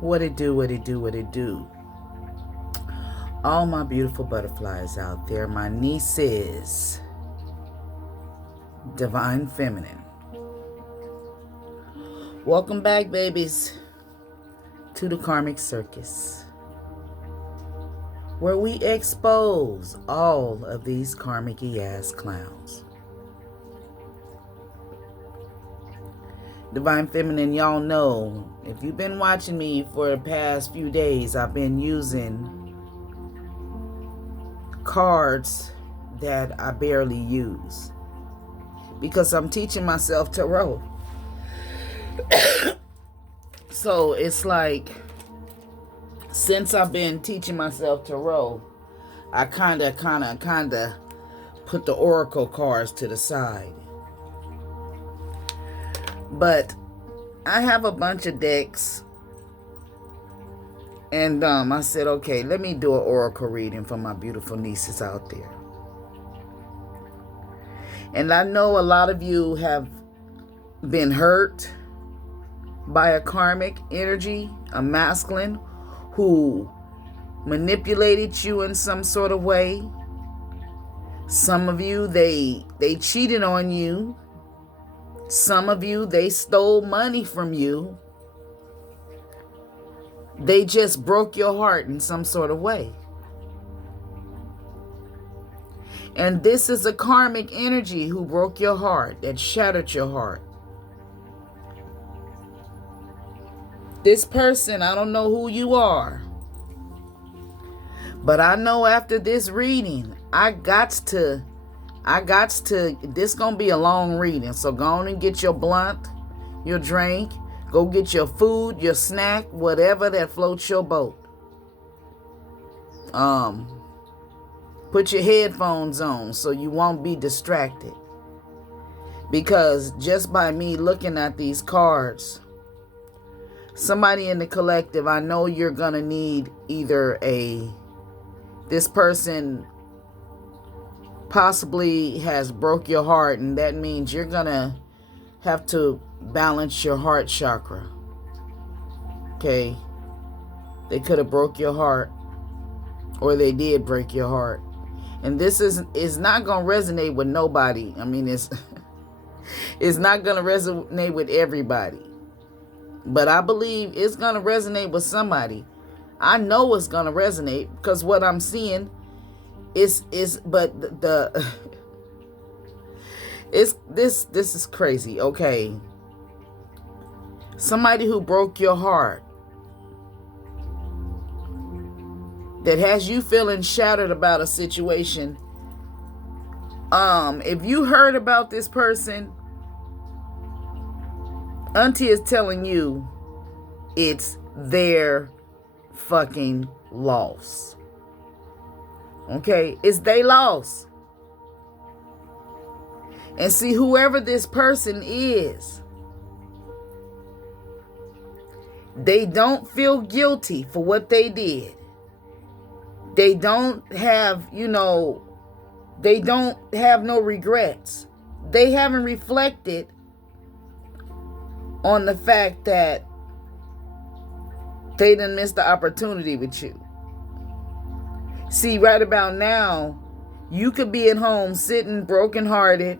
What it do, what it do, what it do. All my beautiful butterflies out there, my nieces, Divine Feminine. Welcome back, babies, to the Karmic Circus, where we expose all of these karmic-y ass clowns. Divine Feminine, y'all know, if you've been watching me for the past few days, I've been using cards that I barely use because I'm teaching myself tarot. So it's like, since I've been teaching myself tarot, I kind of put the oracle cards to the side. But I have a bunch of decks, and I said, okay, let me do an oracle reading for my beautiful nieces out there. And I know a lot of you have been hurt by a karmic energy, a masculine who manipulated you in some sort of way. Some of you, they cheated on you. Some of you, they stole money from you. They just broke your heart in some sort of way. And this is a karmic energy who broke your heart, that shattered your heart. This person, I don't know who you are, but I know after this reading, I got to, this gonna be a long reading, so go on and get your blunt, your drink, go get your food, your snack, whatever that floats your boat. Put your headphones on so you won't be distracted. Because just by me looking at these cards, somebody in the collective, I know you're gonna need either this person possibly has broke your heart, and that means you're gonna have to balance your heart chakra. Okay, they could have broke your heart, or they did break your heart, and this is not gonna resonate with nobody. I mean, it's not gonna resonate with everybody, but I believe it's gonna resonate with somebody. I know it's gonna resonate because what I'm seeing but the this is crazy. Okay, somebody who broke your heart, that has you feeling shattered about a situation. If you heard about this person, Auntie is telling you it's their fucking loss. Okay, it's their loss. And see, whoever this person is, they don't feel guilty for what they did. They don't have, they don't have no regrets. They haven't reflected on the fact that they done missed the opportunity with you. See, right about now, you could be at home sitting brokenhearted,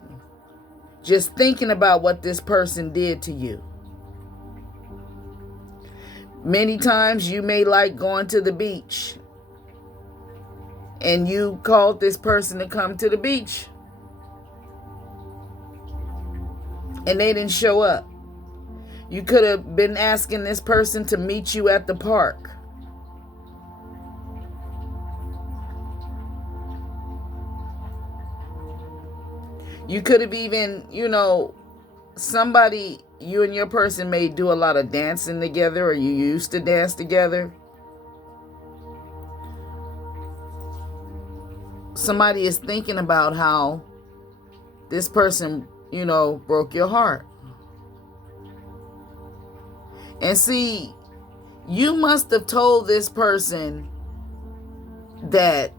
just thinking about what this person did to you. Many times you may like going to the beach, and you called this person to come to the beach, and they didn't show up. You could have been asking this person to meet you at the park. You could have even, somebody, you and your person may do a lot of dancing together, or you used to dance together. Somebody is thinking about how this person, broke your heart. And see, you must have told this person that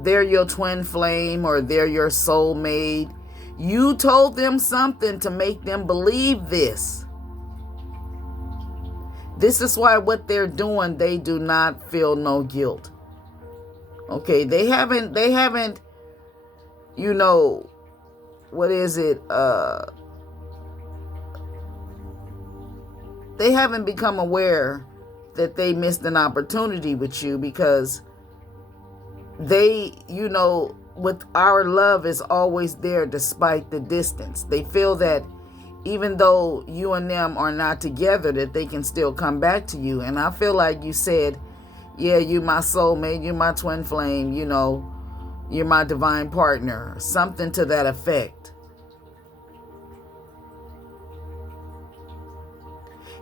they're your twin flame or they're your soulmate. You told them something to make them believe this. This is why what they're doing, they do not feel no guilt. Okay, they haven't, you know, what is it? They haven't become aware that they missed an opportunity with you, because they, you know, with our love is always there despite the distance. They feel that even though you and them are not together, that they can still come back to you. And I feel like you said, yeah, you my soulmate, you my twin flame, you know, you're my divine partner, something to that effect.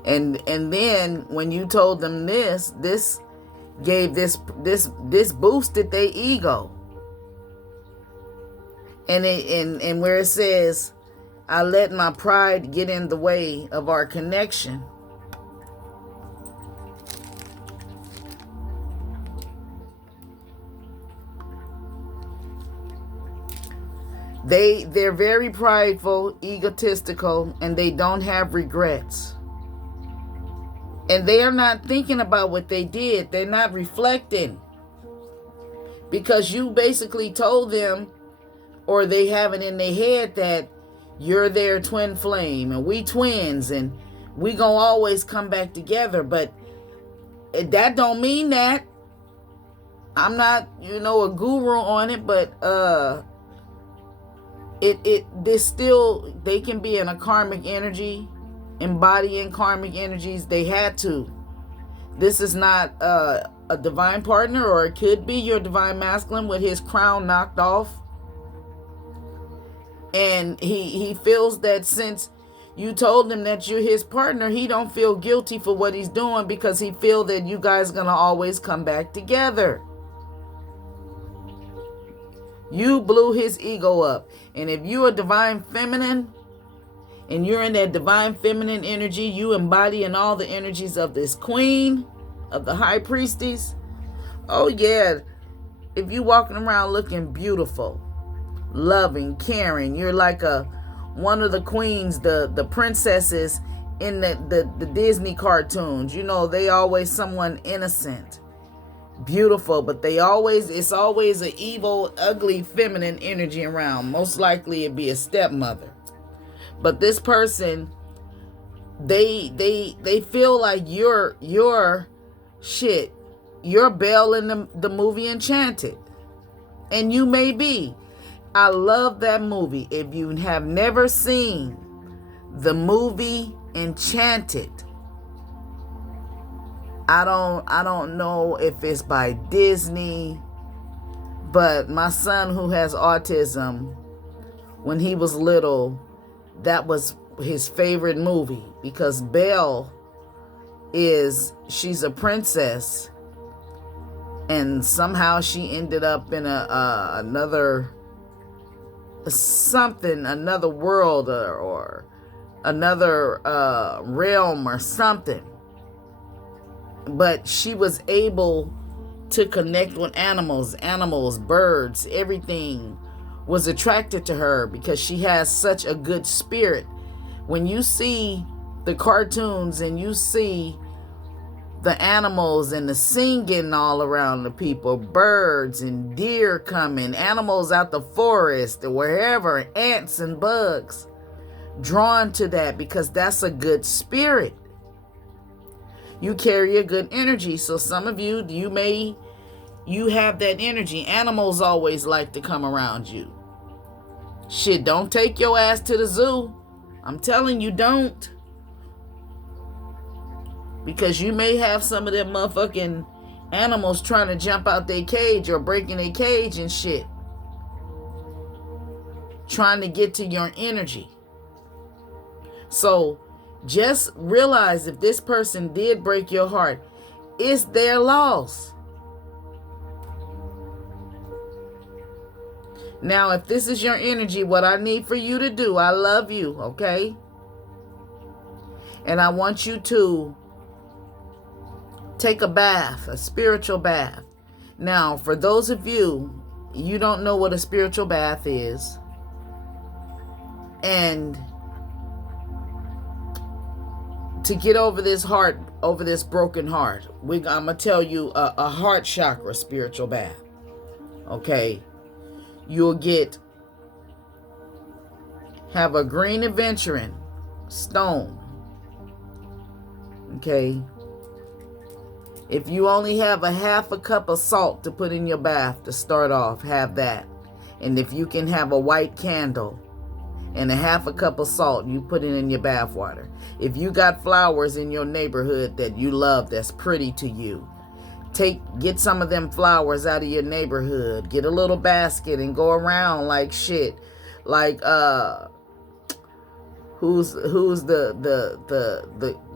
And then when you told them this gave this boosted their ego. And where it says, I let my pride get in the way of our connection. They're very prideful, egotistical, and they don't have regrets. And they are not thinking about what they did. They're not reflecting. Because you basically told them, or they have it in their head, that you're their twin flame and we twins and we gonna always come back together. But that don't mean that. I'm not, you know, a guru on it, but this still, they can be in a karmic energy, embodying karmic energies. They had to. This is not a divine partner, or it could be your divine masculine with his crown knocked off. And he feels that since you told him that you're his partner, he don't feel guilty for what he's doing, because he feel that you guys gonna always come back together. You blew his ego up. And if you're a divine feminine, and you're in that divine feminine energy, you embodying all the energies of this queen, of the high priestess. Oh yeah, if you walking around looking beautiful, loving, caring, you're like one of the queens, the princesses in the Disney cartoons. You know, they always someone innocent, beautiful, but it's always an evil, ugly, feminine energy around. Most likely it'd be a stepmother. But this person, they feel like you're shit. You're Belle in the movie Enchanted. And you may be. I love that movie. If you have never seen the movie Enchanted, I don't know if it's by Disney, but my son, who has autism, when he was little, that was his favorite movie, because Belle she's a princess, and somehow she ended up in another world, or another realm or something. But she was able to connect with animals, birds, everything was attracted to her, because she has such a good spirit. When you see the cartoons and you see the animals and the singing all around the people, birds and deer coming, animals out the forest or wherever, ants and bugs, drawn to that, because that's a good spirit. You carry a good energy. So some of you have that energy. Animals always like to come around you. Shit, don't take your ass to the zoo. I'm telling you, don't. Because you may have some of them motherfucking animals trying to jump out their cage or breaking their cage and shit, trying to get to your energy. So just realize, if this person did break your heart, it's their loss. Now, if this is your energy, what I need for you to do, I love you, okay? And I want you to take a bath, a spiritual bath. Now, for those of you don't know what a spiritual bath is, and to get over this heart over this broken heart. I'm going to tell you a heart chakra spiritual bath. Okay. You'll have a green aventurine stone. Okay. If you only have a half a cup of salt to put in your bath to start off, have that. And if you can have a white candle and a half a cup of salt, you put it in your bath water. If you got flowers in your neighborhood that you love, that's pretty to you, get some of them flowers out of your neighborhood. Get a little basket and go around like shit. Like who's the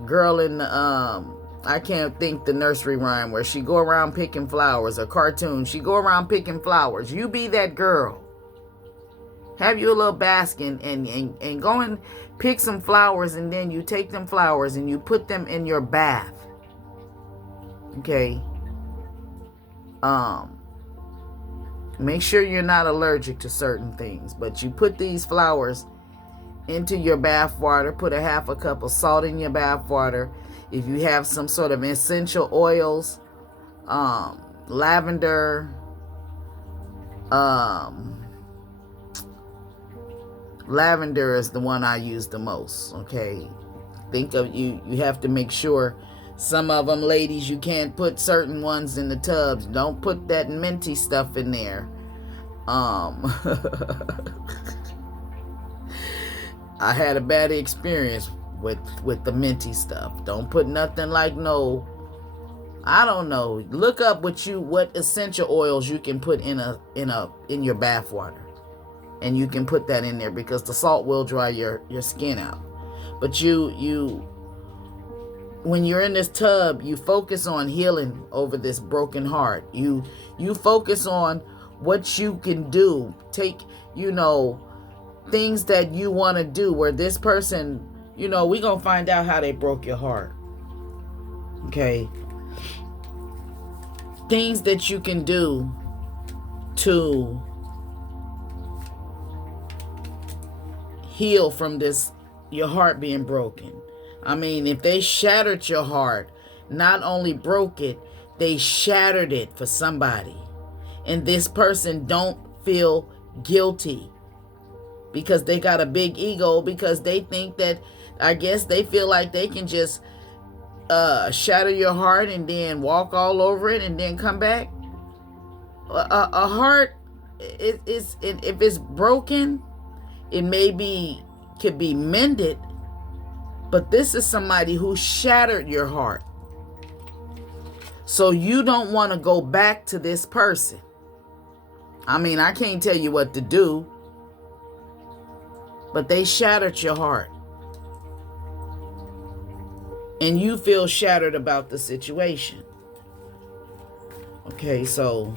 girl in the I can't think the nursery rhyme where she go around picking flowers, a cartoon. She go around picking flowers. You be that girl. Have you a little basket and go and pick some flowers, and then you take them flowers and you put them in your bath. Okay. Make sure you're not allergic to certain things, but you put these flowers into your bath water. Put a half a cup of salt in your bath water. If you have some sort of essential oils, lavender, lavender is the one I use the most. Okay. Think of you have to make sure some of them, ladies, you can't put certain ones in the tubs. Don't put that minty stuff in there. I had a bad experience with the minty stuff. Don't put nothing like I don't know. Look up what essential oils you can put in your bath water. And you can put that in there because the salt will dry your skin out. But when you're in this tub, you focus on healing over this broken heart. You focus on what you can do. Take, things that you want to do where this person, we're going to find out how they broke your heart. Okay. Things that you can do to heal from your heart being broken. I mean, if they shattered your heart, not only broke it, they shattered it for somebody. And this person don't feel guilty because they got a big ego, because they think that, I guess they feel like they can just shatter your heart and then walk all over it and then come back. A heart if it's broken, it could be mended. But this is somebody who shattered your heart. So you don't want to go back to this person. I mean, I can't tell you what to do, but they shattered your heart. And you feel shattered about the situation. Okay, so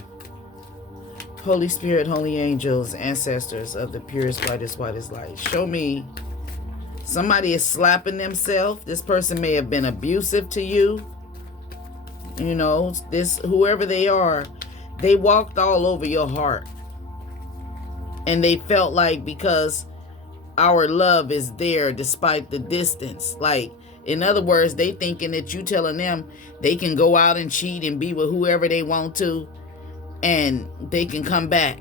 Holy Spirit, holy angels, ancestors of the purest, brightest, whitest light, show me somebody is slapping themselves. This person may have been abusive to you. Whoever they are, they walked all over your heart. And they felt like because our love is there despite the distance. Like, in other words, they thinking that you telling them they can go out and cheat and be with whoever they want to and they can come back.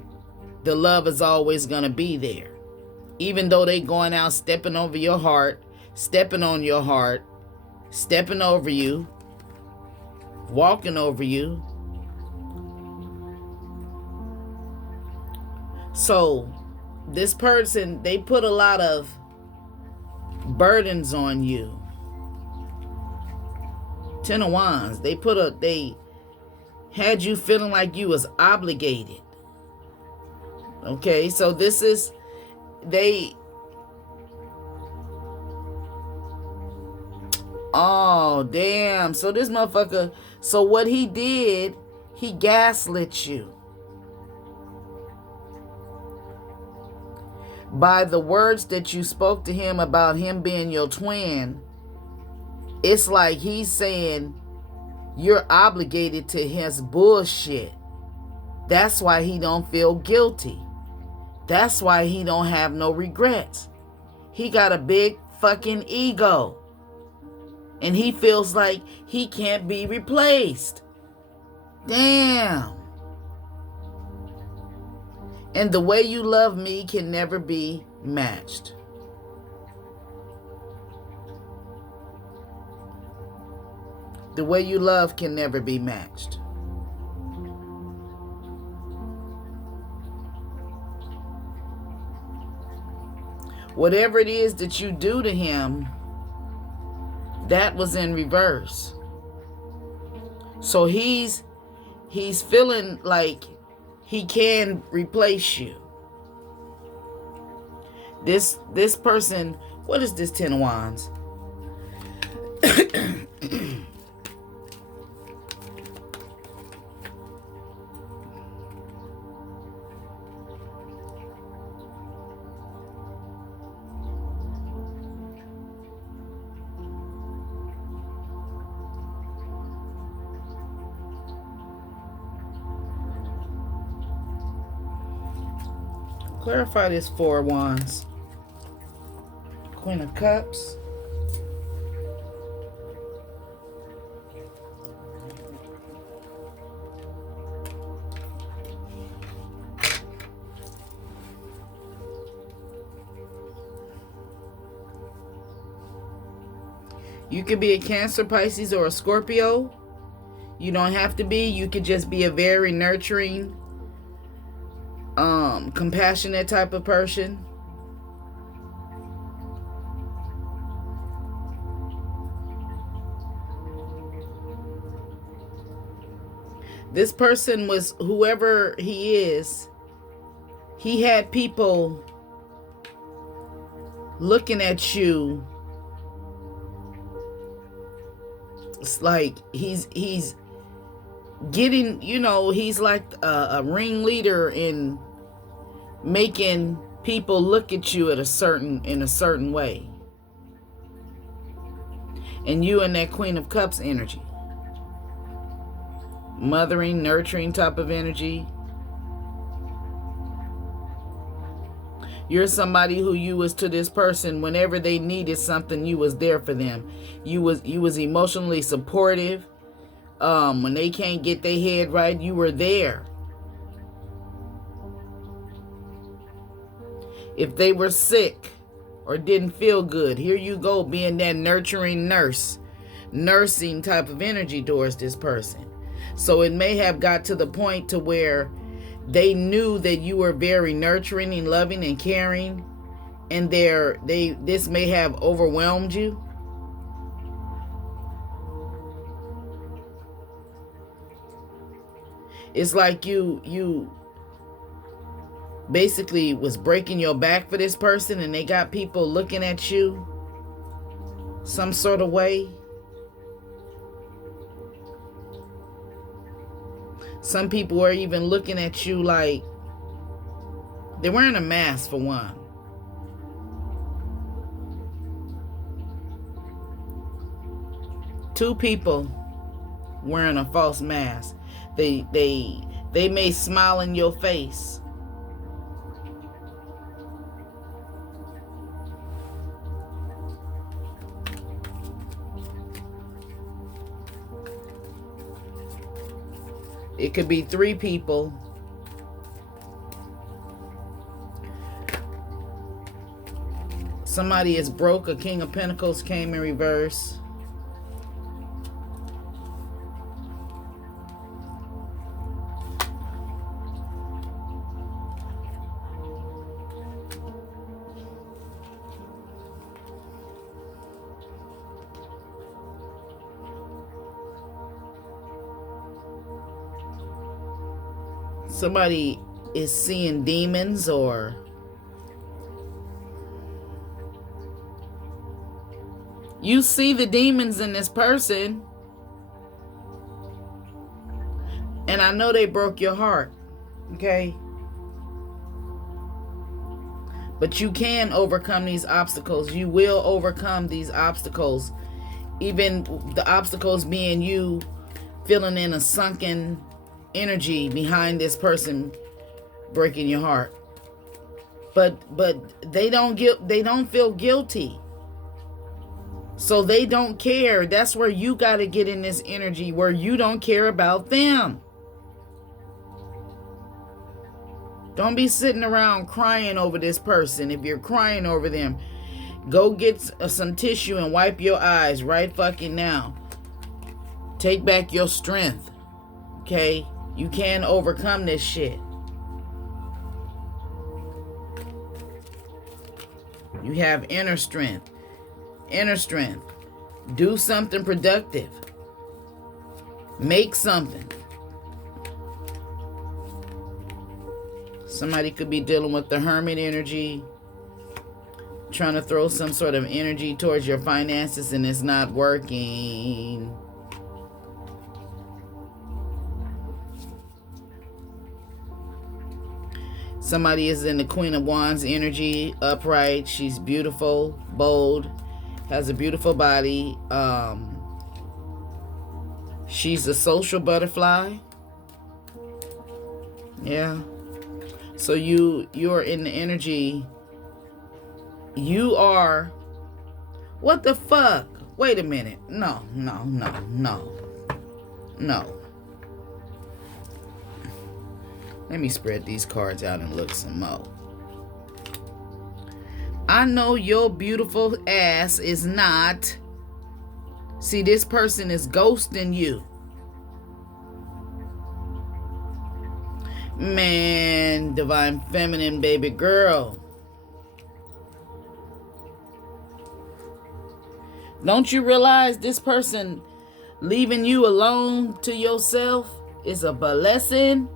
The love is always going to be there. Even though they going out stepping over your heart, stepping on your heart, stepping over you, walking over you. So this person, they put a lot of burdens on you. Ten of Wands, they had you feeling like you was obligated. Okay, so this is, oh, damn. So this motherfucker, so what he did, he gaslit you. By the words that you spoke to him about him being your twin, it's like he's saying you're obligated to his bullshit. That's why he don't feel guilty. That's why he don't have no regrets. He got a big fucking ego. And he feels like he can't be replaced. Damn. And the way you love me can never be matched. The way you love can never be matched. Whatever it is that you do to him, that was in reverse. So he's feeling like he can replace you. This person, what is this 10 of Wands? Clarify this 4 of Wands. Queen of Cups. You could be a Cancer, Pisces, or a Scorpio. You don't have to be. You could just be a very nurturing, compassionate type of person. This person was, whoever he is, he had people looking at you. It's like he's getting, he's like a ringleader in making people look at you in a certain way. And you in that Queen of Cups energy. Mothering, nurturing type of energy. You're somebody who you was to this person whenever they needed something, you was there for them. You was emotionally supportive. When they can't get their head right, you were there. If they were sick or didn't feel good, here you go, being that nurturing nurse, nursing type of energy towards this person. So it may have got to the point to where they knew that you were very nurturing and loving and caring, and this may have overwhelmed you. It's like you basically was breaking your back for this person, and they got people looking at you some sort of way. Some people are even looking at you like they're wearing a mask, for one. Two people wearing a false mask. They may smile in your face. It could be 3 people. Somebody is broke. A King of Pentacles came in reverse. Somebody is seeing demons, or you see the demons in this person. And I know they broke your heart, okay? But you can overcome these obstacles. You will overcome these obstacles. Even the obstacles being you feeling in a sunken energy behind this person breaking your heart. But they don't feel guilty. So they don't care. That's where you got to get in this energy where you don't care about them. Don't be sitting around crying over this person. If you're crying over them, go get some tissue and wipe your eyes right fucking now. Take back your strength. Okay? You can overcome this shit. You have inner strength. Inner strength. Do something productive. Make something. Somebody could be dealing with the hermit energy, trying to throw some sort of energy towards your finances and it's not working. Somebody is in the Queen of Wands energy, upright. She's beautiful, bold, has a beautiful body. She's a social butterfly. Yeah. So you're in the energy. You are. What the fuck? Wait a minute. No. Let me spread these cards out and look some more. I know your beautiful ass is not. See, this person is ghosting you. Man, divine feminine baby girl. Don't you realize this person leaving you alone to yourself is a blessing?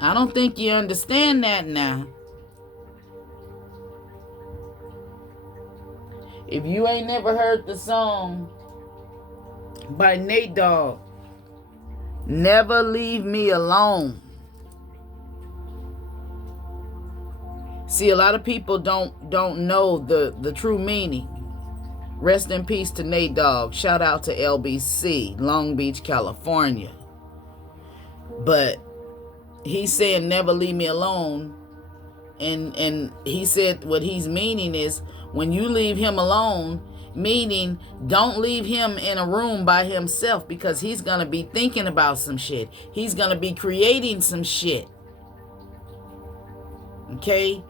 I don't think you understand that now. If you ain't never heard the song by Nate Dogg, Never Leave Me Alone. See, a lot of people don't know the true meaning. Rest in peace to Nate Dogg. Shout out to LBC, Long Beach, California. But he's saying never leave me alone. And he said what he's meaning is when you leave him alone, meaning don't leave him in a room by himself because he's going to be thinking about some shit. He's going to be creating some shit. Okay?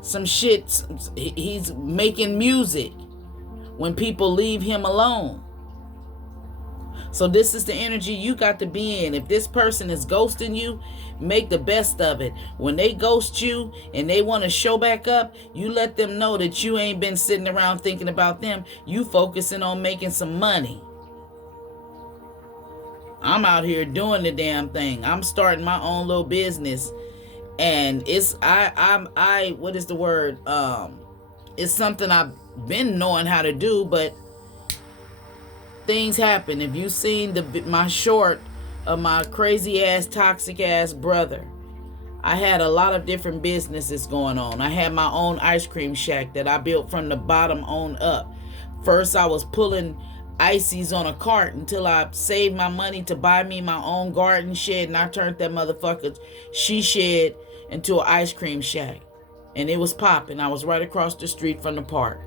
Some shit. He's making music when people leave him alone. So this is the energy you got to be in. If this person is ghosting you, make the best of it. When they ghost you and they want to show back up, you let them know that you ain't been sitting around thinking about them. You focusing on making some money. I'm out here doing the damn thing. I'm starting my own little business. And it's what is the word? It's something I've been knowing how to do, but things happen. If you've seen my short of my crazy ass, toxic ass brother, I had a lot of different businesses going on. I had my own ice cream shack that I built from the bottom on up. First, I was pulling ices on a cart until I saved my money to buy me my own garden shed, and I turned that motherfucker she shed into an ice cream shack. And it was popping. I was right across the street from the park.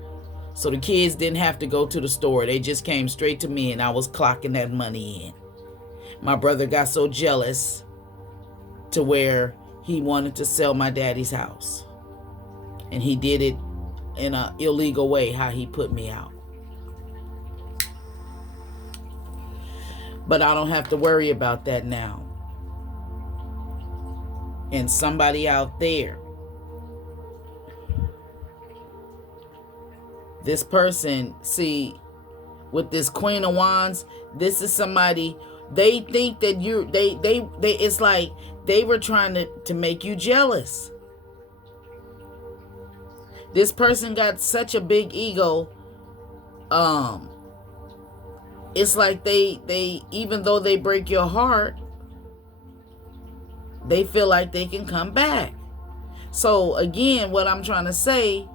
So the kids didn't have to go to the store. They just came straight to me and I was clocking that money in. My brother got so jealous to where he wanted to sell my daddy's house. And he did it in an illegal way, how he put me out. But I don't have to worry about that now. And somebody out there, this person, see, with this Queen of Wands, this is somebody, they think that it's like they were trying to make you jealous. This person got such a big ego. It's like they even though they break your heart, they feel like they can come back. So again, what I'm trying to say,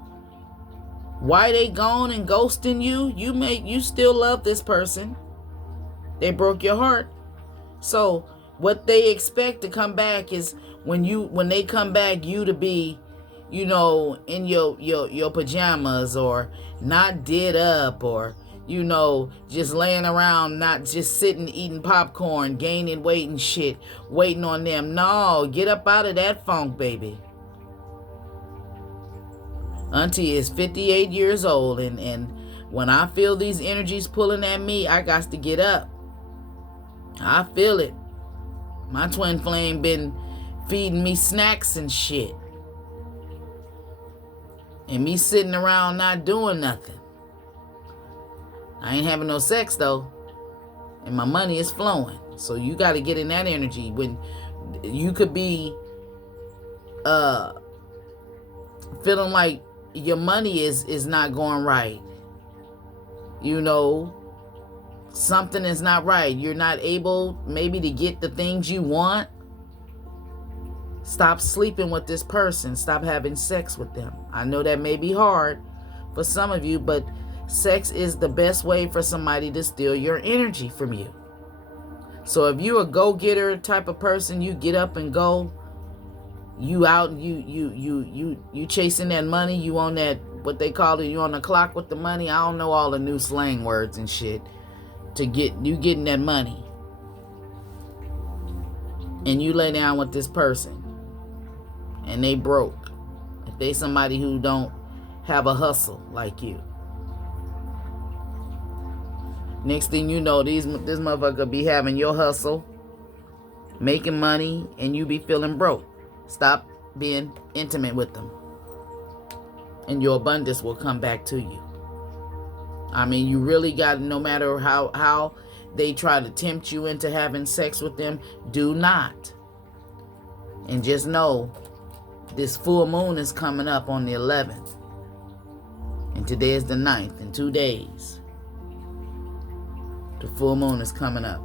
why they gone and ghosting you? You still love this person. They broke your heart. So what they expect to come back is when they come back, you to be, in your pajamas or not did up or you know, just laying around, not just sitting eating popcorn, gaining weight and shit, waiting on them. No, get up out of that funk, baby. Auntie is 58 years old, and when I feel these energies pulling at me, I got to get up. I feel it. My twin flame been feeding me snacks and shit. And me sitting around not doing nothing. I ain't having no sex though. And my money is flowing. So you got to get in that energy. When you could be feeling like your money is not going right. You know, something is not right. You're not able maybe to get the things you want. Stop sleeping with this person. Stop having sex with them. I know that may be hard for some of you, but sex is the best way for somebody to steal your energy from you. So if you're a go-getter type of person, you get up and go. You out, you chasing that money. You on that, what they call it, you on the clock with the money. I don't know all the new slang words and shit. To get you getting that money. And you lay down with this person. And they broke. If they somebody who don't have a hustle like you. Next thing you know, this motherfucker be having your hustle, making money, and you be feeling broke. Stop being intimate with them. And your abundance will come back to you. I mean, you really got, no matter how they try to tempt you into having sex with them, do not. And just know, this full moon is coming up on the 11th. And today is the 9th. In 2 days, the full moon is coming up.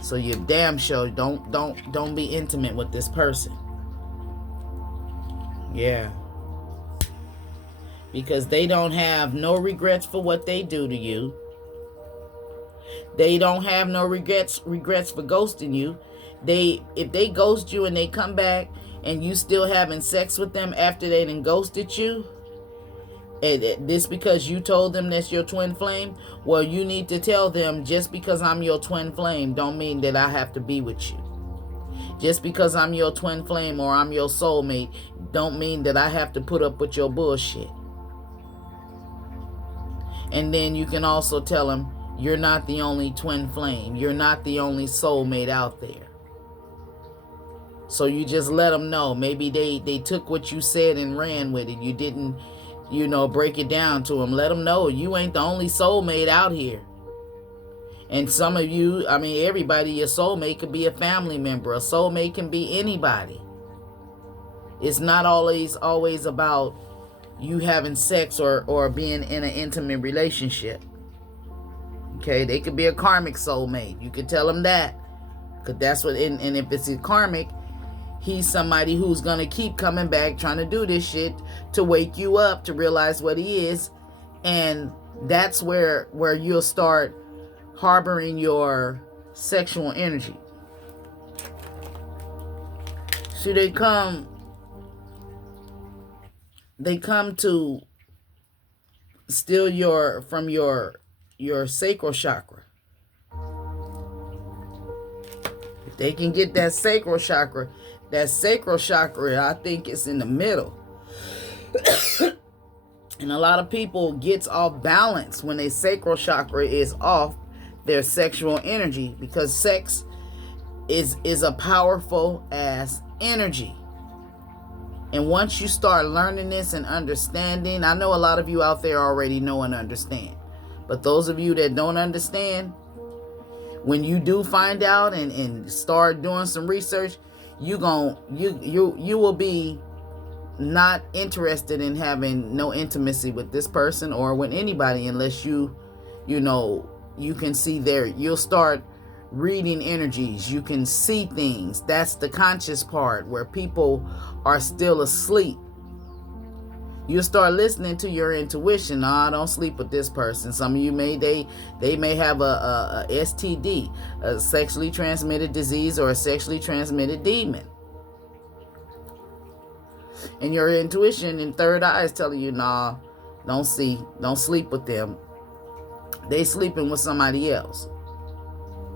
So you're damn sure don't be intimate with this person. Yeah. Because they don't have no regrets for what they do to you. They don't have no regrets for ghosting you. If they ghost you and they come back and you still having sex with them after they done ghosted you, and this because you told them that's your twin flame, well, you need to tell them, just because I'm your twin flame don't mean that I have to be with you. Just because I'm your twin flame or I'm your soulmate don't mean that I have to put up with your bullshit. And then you can also tell them, you're not the only twin flame. You're not the only soulmate out there. So you just let them know. Maybe they took what you said and ran with it. You didn't, break it down to them. Let them know you ain't the only soulmate out here. And some of you, everybody, your soulmate could be a family member. A soulmate can be anybody. It's not always about you having sex or being in an intimate relationship. Okay, they could be a karmic soulmate. You could tell them that. Because that's what, and if it's a karmic, he's somebody who's going to keep coming back trying to do this shit to wake you up to realize what he is. And that's where you'll start harboring your sexual energy. See, they come to steal from your sacral chakra. If they can get that sacral chakra, I think it's in the middle. And a lot of people gets off balance when their sacral chakra is off their sexual energy, because sex is a powerful ass energy. And once you start learning this and understanding, I know a lot of you out there already know and understand. But those of you that don't understand, when you do find out and start doing some research, you will be not interested in having no intimacy with this person or with anybody unless you can see you'll start reading energies. You can see things. That's the conscious part where people are still asleep. You start listening to your intuition. Don't sleep with this person. Some of you they may have a STD, a sexually transmitted disease, or a sexually transmitted demon. And your intuition and third eye is telling you, don't sleep with them. They sleeping with somebody else.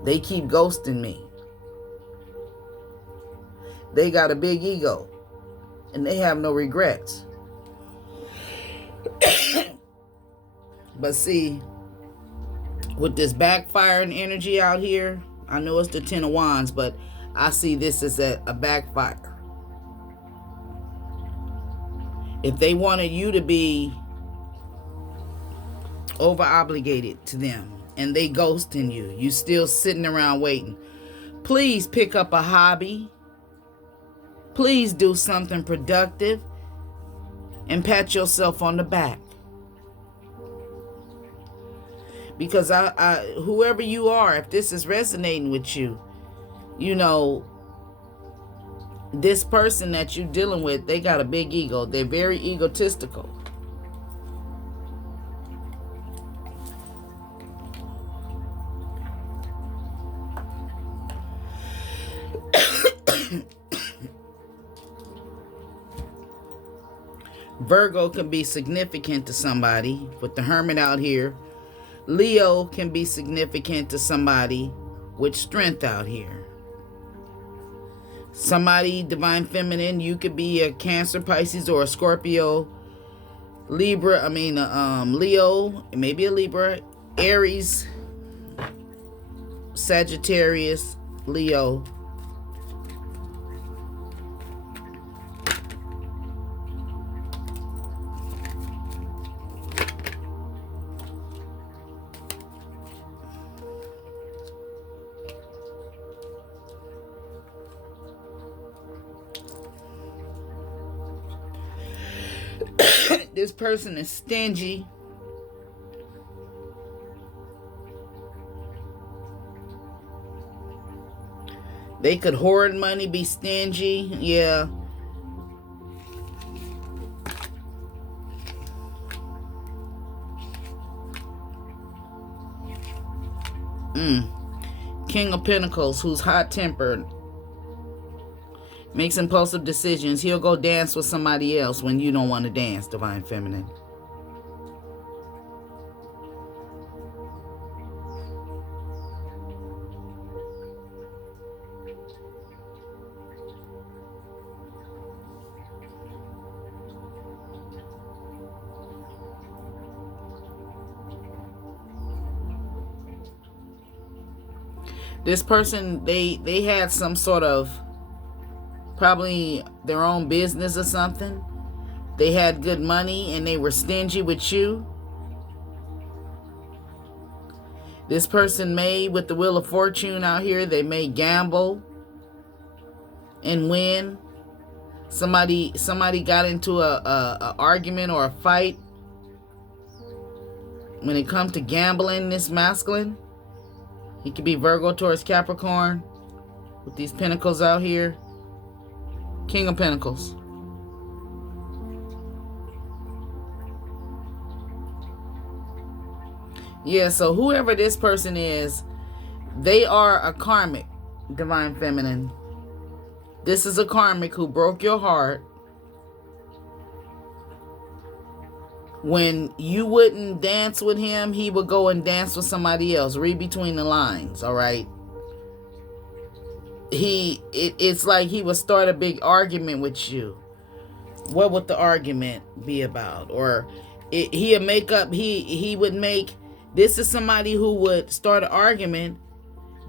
They keep ghosting me. They got a big ego. And they have no regrets. But see, with this backfiring energy out here, I know it's the Ten of Wands, but I see this as a backfire. If they wanted you to be over obligated to them and they ghosting you, you still sitting around waiting, please pick up a hobby. Please do something productive and pat yourself on the back. Because whoever you are, if this is resonating with you, you know, this person that you're dealing with, they got a big ego. They're very egotistical. Virgo can be significant to somebody with the Hermit out here. Leo can be significant to somebody with Strength out here. Somebody, Divine Feminine, you could be a Cancer, Pisces, or a Scorpio. Leo, maybe a Libra, Aries, Sagittarius, Leo. This person is stingy. They could hoard money, be stingy. Yeah. King of Pentacles, who's hot-tempered. Makes impulsive decisions. He'll go dance with somebody else when you don't want to dance, Divine Feminine. This person, they had some sort of probably their own business or something. They had good money and they were stingy with you. This person may, with the Wheel of Fortune out here, they may gamble and win. Somebody got into a argument or a fight. When it comes to gambling, this masculine, he could be Virgo, Taurus, Capricorn with these pentacles out here. King of Pentacles. Yeah, so whoever this person is, they are a karmic, Divine Feminine. This is a karmic who broke your heart when you wouldn't dance with him. He would go and dance with somebody else. Read between the lines, all right? It's like he would start a big argument with you. What would the argument be about? Or he would make, this is somebody who would start an argument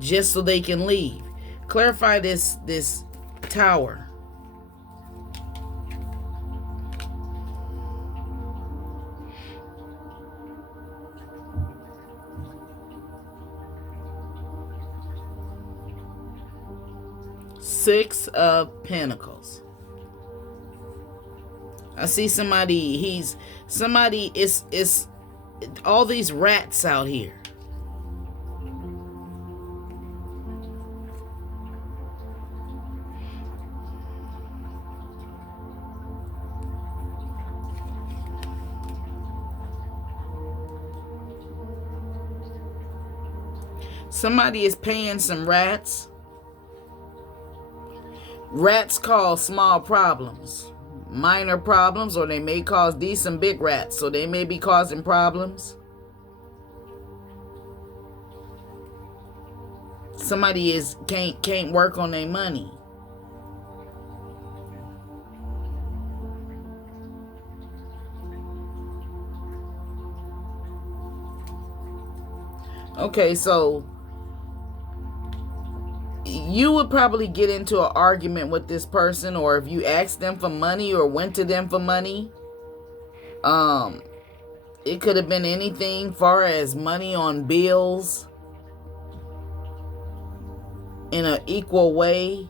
just so they can leave. Clarify this Tower. Six of Pentacles. I see somebody, it's all these rats out here. Somebody is paying some rats. Rats cause small problems, minor problems, or they may cause decent big rats, so they may be causing problems. Somebody can't work on their money. Okay, so you would probably get into an argument with this person, or if you asked them for money or went to them for money, it could have been anything far as money on bills in an equal way.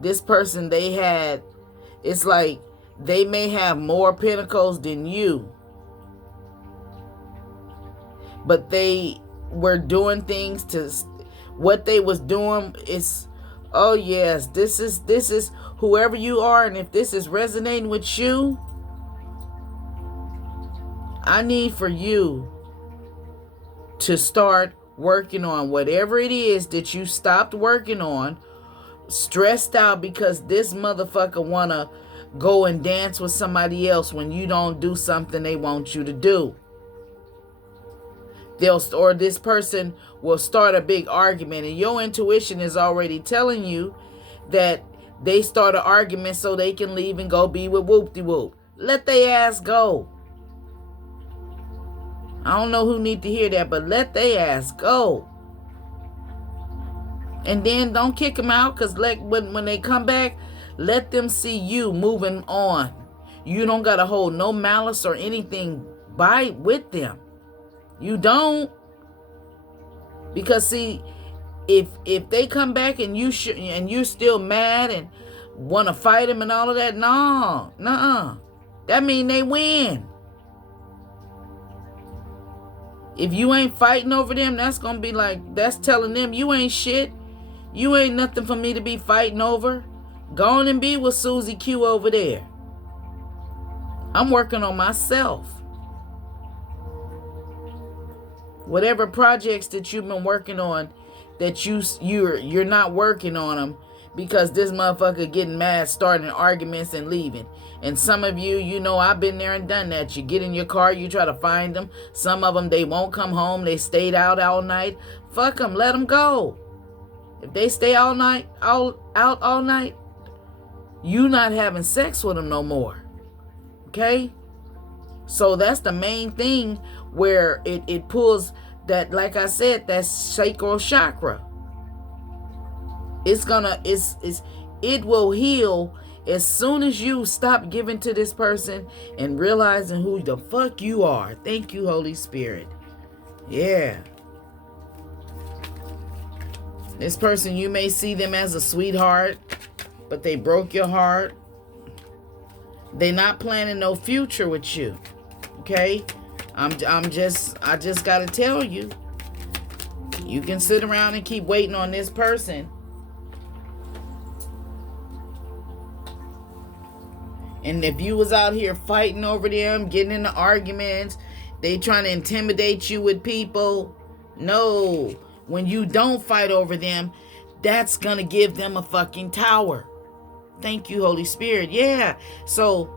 This person, it's like they may have more pentacles than you, but they were doing things to what they was doing is, oh yes, this is whoever you are, and if this is resonating with you, I need for you to start working on whatever it is that you stopped working on, stressed out because this motherfucker wanna go and dance with somebody else when you don't do something they want you to do. Or this person will start a big argument, and your intuition is already telling you that they start an argument so they can leave and go be with whoop-de-whoop. Let they ass go. I don't know who need to hear that, but let they ass go. And then don't kick them out, because when they come back, let them see you moving on. You don't got to hold no malice or anything with them. You don't. Because see, if they come back and you're still mad and want to fight them and all of that, no, nuh-uh. That mean they win. If you ain't fighting over them, that's gonna be like, that's telling them you ain't shit. You ain't nothing for me to be fighting over. Go on and be with Susie Q over there. I'm working on myself. Whatever projects that you've been working on, that you're not working on them because this motherfucker getting mad, starting arguments and leaving. And some of you, I've been there and done that. You get in your car, you try to find them. Some of them, they won't come home. They stayed out all night. Fuck them. Let them go. If they stay out all night, you not having sex with them no more. Okay? So that's the main thing where it pulls that, like I said, that sacral chakra. It will heal as soon as you stop giving to this person and realizing who the fuck you are. Thank you, Holy Spirit. Yeah. This person, you may see them as a sweetheart, but they broke your heart. They're not planning no future with you. Okay? I just gotta tell you. You can sit around and keep waiting on this person. And if you was out here fighting over them, getting into arguments, they trying to intimidate you with people. No. When you don't fight over them, that's gonna give them a fucking tower. Thank you, Holy Spirit. Yeah. So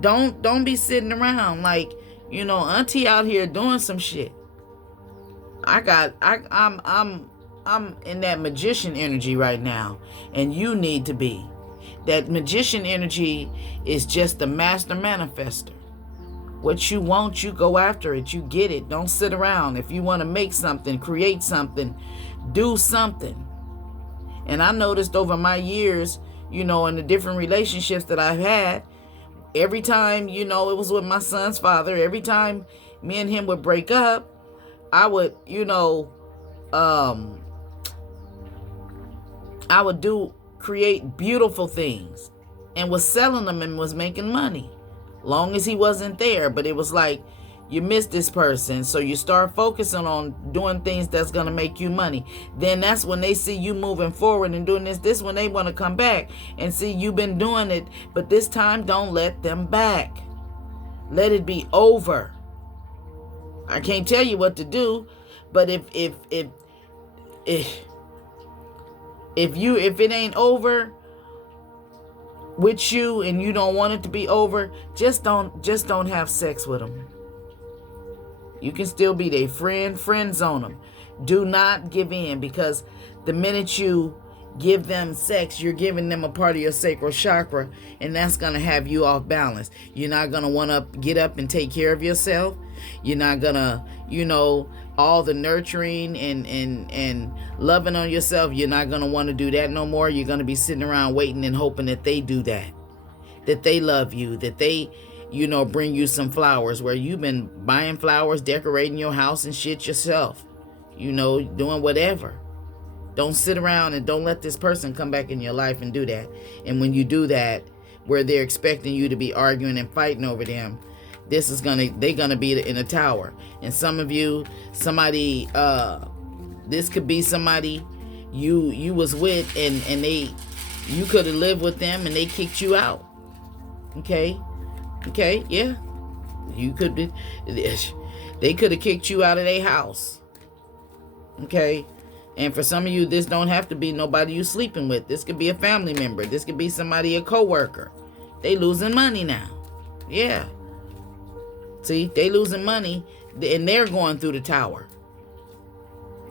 don't be sitting around like, auntie out here doing some shit. I'm in that magician energy right now, and you need to be. That magician energy is just the master manifester. What you want, you go after it. You get it. Don't sit around. If you want to make something, create something, do something. And I noticed over my years, in the different relationships that I've had, every time, it was with my son's father, every time me and him would break up, I would, create beautiful things and was selling them and was making money. Long as he wasn't there. But it was like, you miss this person, so you start focusing on doing things that's going to make you money. Then that's when they see you moving forward and doing this when they want to come back and see you've been doing it. But this time, don't let them back. Let it be over. I can't tell you what to do, but if it ain't over with you and you don't want it to be over, just don't have sex with them. You can still be their friend zone them. Do not give in, because the minute you give them sex, you're giving them a part of your sacral chakra, and that's going to have you off balance. You're not going to want to get up and take care of yourself. You're not going to, all the nurturing and loving on yourself, you're not going to want to do that no more. You're going to be sitting around waiting and hoping that they do that they love you, that they, bring you some flowers, where you've been buying flowers, decorating your house and shit yourself, doing whatever. Don't sit around and don't let this person come back in your life and do that. And when you do that, where they're expecting you to be arguing and fighting over them, they're gonna be in a tower. And some of you, somebody, this could be somebody you was with, and you could have lived with them and they kicked you out. Okay, yeah, they could have kicked you out of their house. Okay. And for some of you, this don't have to be nobody you sleeping with. This could be a family member. This could be somebody, a coworker. They losing money now. Yeah. See, they losing money and they're going through the tower.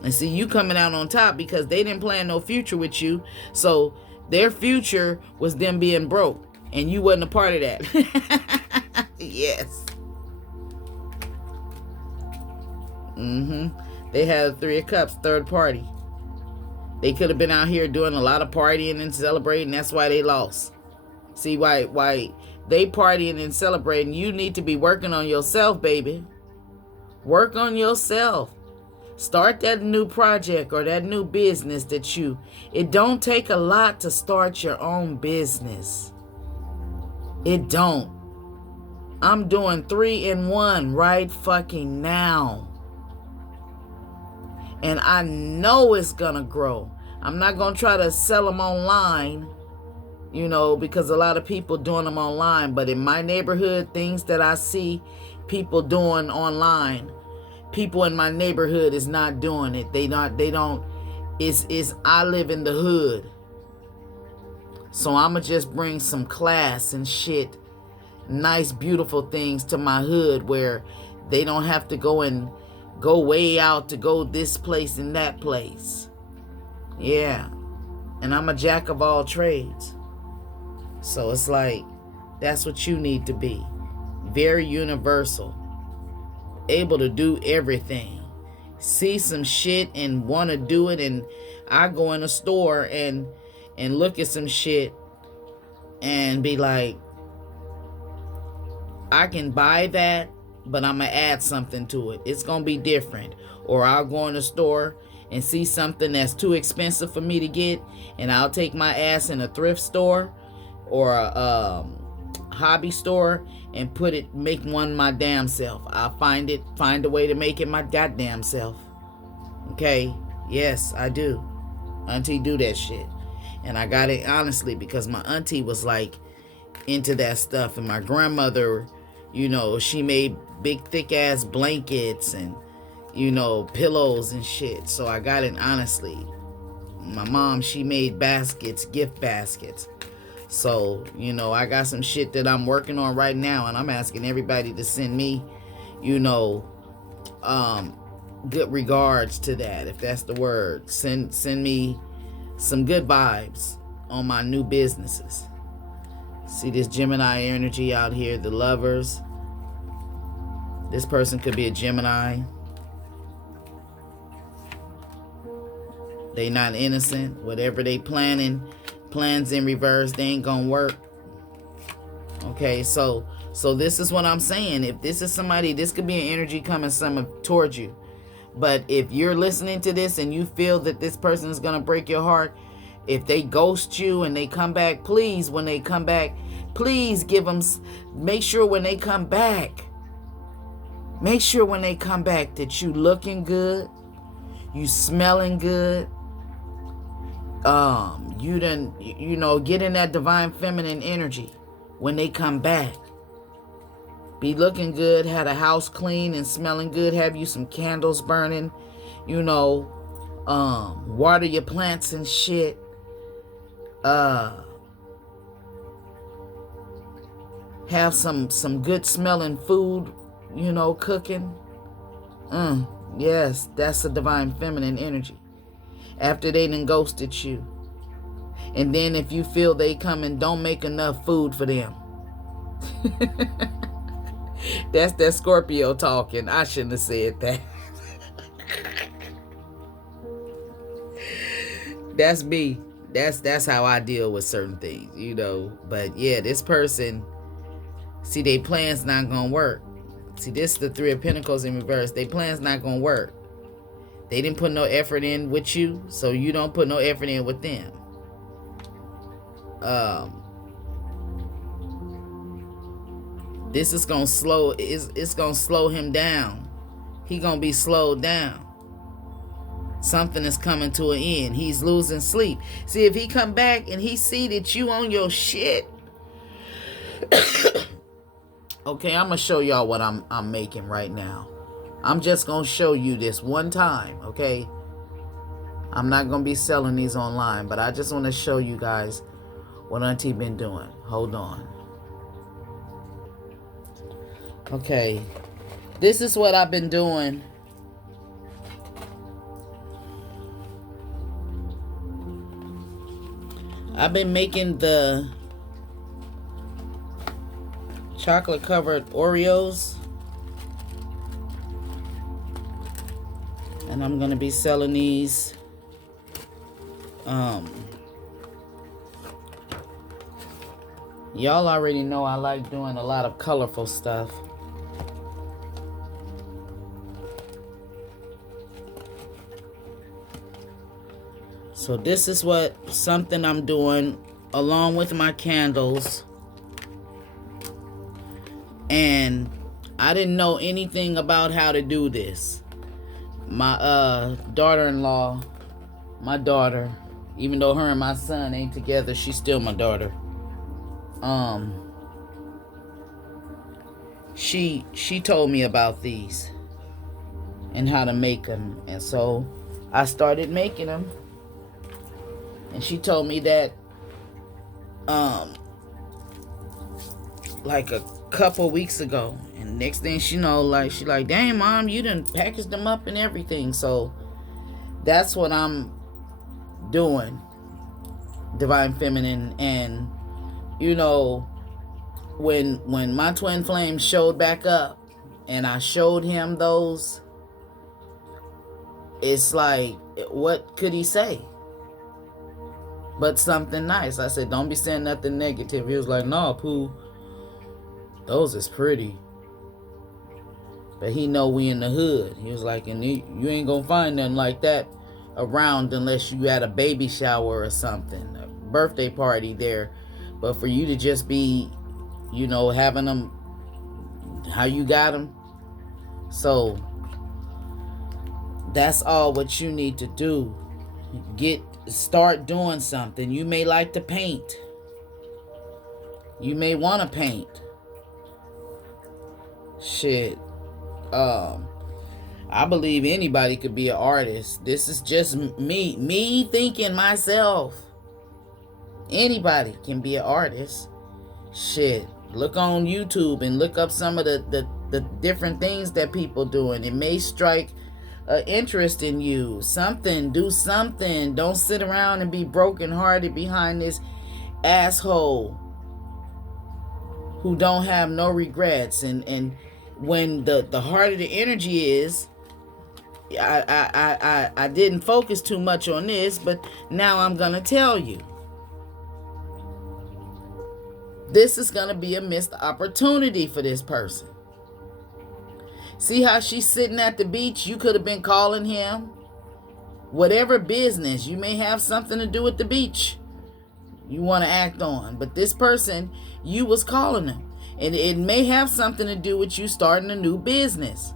And see, you coming out on top because they didn't plan no future with you. So their future was them being broke, and you wasn't a part of that. Yes. They had 3 of Cups, third party. They could have been out here doing a lot of partying and celebrating. That's why they lost. See, why they partying and celebrating. You need to be working on yourself, baby. Work on yourself. Start that new project or that new business it don't take a lot to start your own business. It don't. I'm doing 3-in-1 right fucking now. And I know it's gonna grow. I'm not gonna try to sell them online, because a lot of people doing them online. But in my neighborhood, things that I see people doing online, people in my neighborhood is not doing it. They don't. I live in the hood, so I'ma just bring some class and shit, nice, beautiful things to my hood where they don't have to go way out to go this place and that place. Yeah. And I'm a jack of all trades. So it's like, that's what you need to be. Very universal. Able to do everything. See some shit and want to do it. And I go in a store and look at some shit and be like, I can buy that, but I'm going to add something to it. It's going to be different. Or I'll go in the store and see something that's too expensive for me to get, and I'll take my ass in a thrift store or a hobby store and make one my damn self. I'll find a way to make it my goddamn self. Okay? Yes, I do. Auntie do that shit. And I got it honestly because my auntie was like into that stuff, and my grandmother, she made big thick ass blankets and pillows and shit. So I got it honestly. My mom, she made baskets, gift baskets. So I got some shit that I'm working on right now, and I'm asking everybody to send me good regards to that, if that's the word. Send me some good vibes on my new businesses. See this Gemini energy out here, the Lovers. This person could be a Gemini. They not innocent. Whatever they plans in reverse, they ain't gonna work. Okay, so this is what I'm saying. If this is somebody, this could be an energy coming towards you. But if you're listening to this and you feel that this person is gonna break your heart, if they ghost you and they come back, please, when they come back, please make sure when they come back that you looking good, you smelling good, get in that divine feminine energy when they come back. Be looking good, had a house clean and smelling good, have you some candles burning, water your plants and shit. Have some good smelling food, cooking. Yes, that's a divine feminine energy. After they done ghosted you. And then if you feel they come and don't make enough food for them. That's that Scorpio talking. I shouldn't have said that. That's me. That's how I deal with certain things, you know. But yeah, this person, see, they plan's not gonna work. See, this is the Three of Pentacles in reverse. They plan's not gonna work. They didn't put no effort in with you, so you don't put no effort in with them. This is gonna slow. It's gonna slow him down. He gonna be slowed down. Something is coming to an end. He's losing sleep. See, if he come back and he see that you on your shit. Okay, I'm gonna show y'all what I'm making right now. I'm just gonna show you this one time, okay? I'm not gonna be selling these online, but I just want to show you guys what Auntie been doing. Hold on. Okay, this is what I've been doing. I've been making the chocolate covered Oreos, and I'm gonna be selling these. Y'all already know I like doing a lot of colorful stuff. So this is something I'm doing along with my candles. And I didn't know anything about how to do this. My daughter-in-law, my daughter, even though her and my son ain't together, she's still my daughter. She told me about these and how to make them, and so I started making them. And she told me that like a couple weeks ago, and next thing she know, like, she like, dang mom, you done packaged them up and everything. So that's what I'm doing, divine feminine. And you know, when my twin flame showed back up and I showed him those, it's like, what could he say but something nice? I said, don't be saying nothing negative. He was like, no, Pooh, those is pretty. But he know we in the hood. He was like, and you ain't gonna find nothing like that around unless you had a baby shower or something, a birthday party there. But for you to just be, you know, having them how you got them. So that's all what you need to do. Start doing something. You may like to paint. You may want to paint. Shit. I believe anybody could be an artist. This is just me thinking myself. Anybody can be an artist. Shit. Look on YouTube and look up some of the different things that people doing. It may strike interest in you. Something. Do something. Don't sit around and be brokenhearted behind this asshole who don't have no regrets. And when the harder the energy is, I didn't focus too much on this, but now I'm gonna tell you. This is gonna be a missed opportunity for this person. See how she's sitting at the beach? You could have been calling him. Whatever business, you may have something to do with the beach you want to act on. But this person, you was calling him. And it may have something to do with you starting a new business.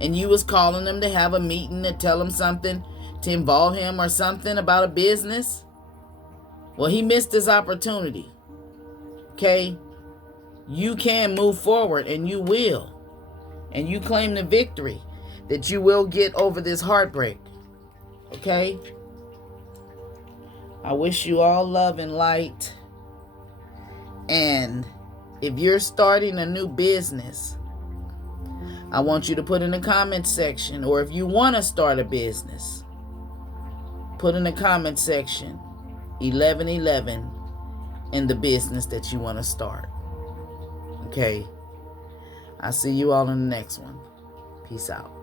And you was calling them to have a meeting to tell him something, to involve him or something about a business. Well, he missed his opportunity. Okay? You can move forward, and you will. And you claim the victory that you will get over this heartbreak. Okay? I wish you all love and light. And if you're starting a new business, I want you to put in the comment section, or if you want to start a business, put in the comment section 1111 in the business that you want to start. Okay? I'll see you all in the next one. Peace out.